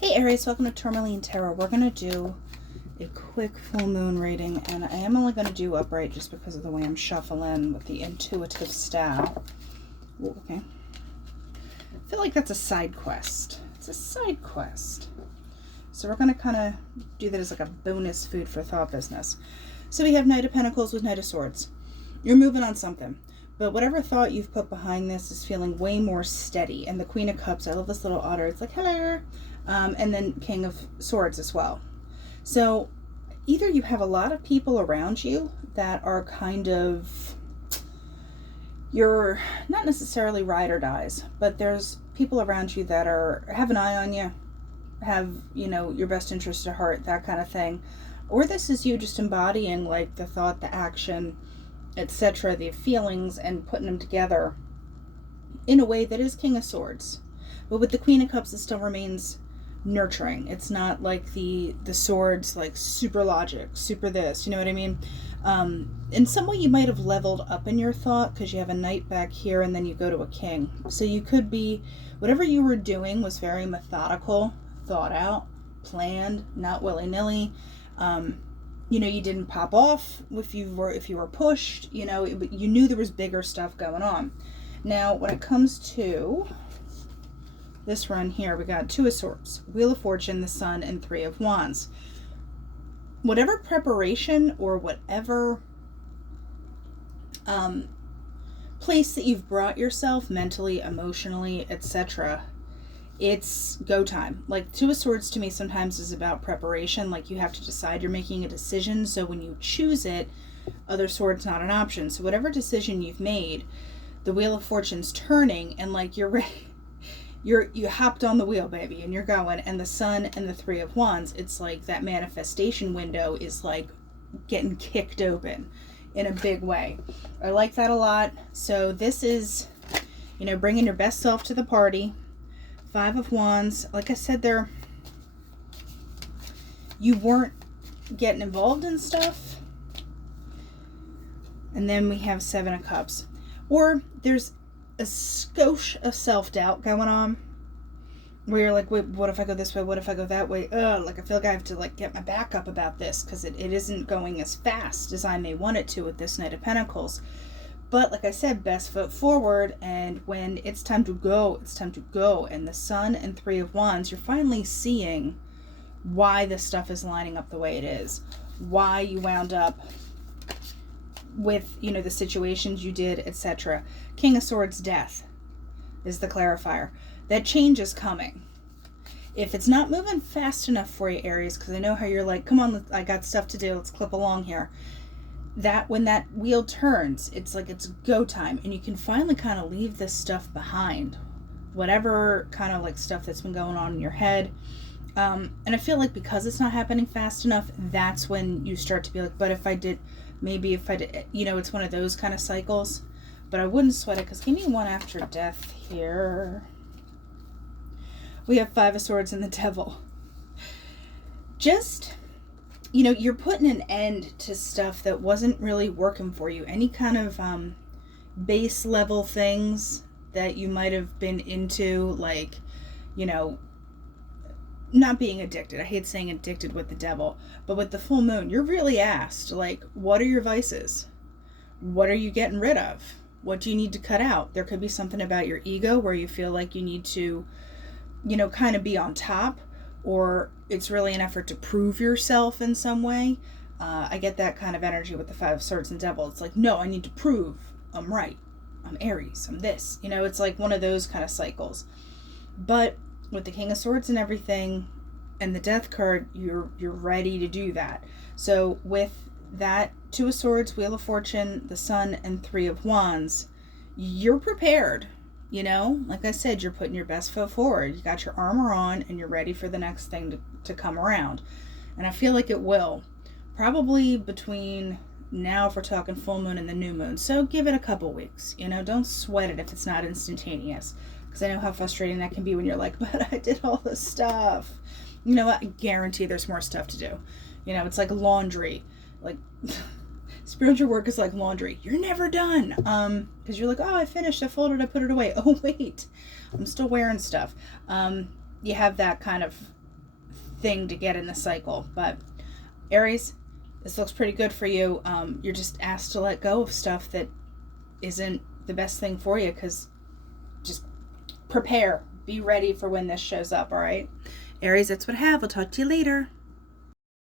Hey Aries, welcome to Tourmaline Tarot. We're going to do a quick full moon reading, and I am only going to do upright just because of the way I'm shuffling with the intuitive style. Ooh, okay. I feel like that's a side quest. It's a side quest. So we're going to kind of do that as like a bonus food for thought business. So we have Knight of Pentacles with Knight of Swords. You're moving on something. But whatever thought you've put behind this is feeling way more steady. And the Queen of Cups, I love this little otter. It's like, hello. And then King of Swords as well. So either you have a lot of people around you that are kind of, you're not necessarily ride or dies, but there's people around you that have an eye on you, have, your best interest at heart, that kind of thing. Or this is you just embodying like the thought, the action, etc., the feelings, and putting them together in a way that is King of Swords. But with the Queen of Cups, it still remains nurturing. It's not like the swords, like super logic, super this, you know what I mean? In some way you might have leveled up in your thought because you have a knight back here and then you go to a king. So you could be, whatever you were doing was very methodical, thought out, planned, not willy-nilly. You didn't pop off if you were pushed, you knew there was bigger stuff going on. Now, when it comes to this run here, we got Two of Swords, Wheel of Fortune, the Sun, and Three of Wands. Whatever preparation or whatever place that you've brought yourself mentally, emotionally, etc., it's go time. Like Two of Swords to me sometimes is about preparation. Like you have to decide, you're making a decision. So when you choose it, other sword's not an option. So whatever decision you've made, the Wheel of Fortune's turning and like you're ready. You hopped on the wheel, baby, and you're going. And the Sun and the Three of Wands, it's like that manifestation window is like getting kicked open in a big way. I like that a lot. So this is, bringing your best self to the party. Five of Wands, like I said, you weren't getting involved in stuff. And then we have Seven of Cups. Or there's a skosh of self-doubt going on where you're like, wait, what if I go this way? What if I go that way? Like I feel like I have to like get my back up about this because it isn't going as fast as I may want it to with this Knight of Pentacles. But like I said, best foot forward, and when it's time to go, it's time to go. And the Sun and Three of Wands, you're finally seeing why this stuff is lining up the way it is, why you wound up with, the situations you did, etc. King of Swords, death is the clarifier. That change is coming. If it's not moving fast enough for you, Aries, because I know how you're like, come on, I got stuff to do, let's clip along here. That when that wheel turns, it's like it's go time, and you can finally kind of leave this stuff behind, whatever kind of like stuff that's been going on in your head. And I feel like because it's not happening fast enough, that's when you start to be like, but if I did, it's one of those kind of cycles. But I wouldn't sweat it, because give me one after death here. We have Five of Swords and the Devil. Just, you're putting an end to stuff that wasn't really working for you. Any kind of base level things that you might have been into, like, not being addicted. I hate saying addicted with the devil, but with the full moon, you're really asked, like, what are your vices? What are you getting rid of? What do you need to cut out? There could be something about your ego where you feel like you need to, kind of be on top, or it's really an effort to prove yourself in some way. I get that kind of energy with the Five of Swords and Devil. It's like, no, I need to prove I'm right. I'm Aries. I'm this. It's like one of those kind of cycles. But with the King of Swords and everything and the Death card, you're ready to do that. So with that Two of Swords, Wheel of Fortune, the Sun, and Three of Wands, you're prepared. Like I said, you're putting your best foot forward. You got your armor on and you're ready for the next thing to come around. And I feel like it will. Probably between now, if we're talking full moon and the new moon. So give it a couple weeks. Don't sweat it if it's not instantaneous. Because I know how frustrating that can be when you're like, but I did all this stuff. You know what? I guarantee there's more stuff to do. It's like laundry. Like, spiritual work is like laundry. You're never done. Because you're like, oh, I finished, I folded, I put it away. Oh, wait, I'm still wearing stuff. You have that kind of thing to get in the cycle. But Aries, this looks pretty good for you. You're just asked to let go of stuff that isn't the best thing for you, because just prepare. Be ready for when this shows up, all right? Aries, that's what I have. I'll talk to you later.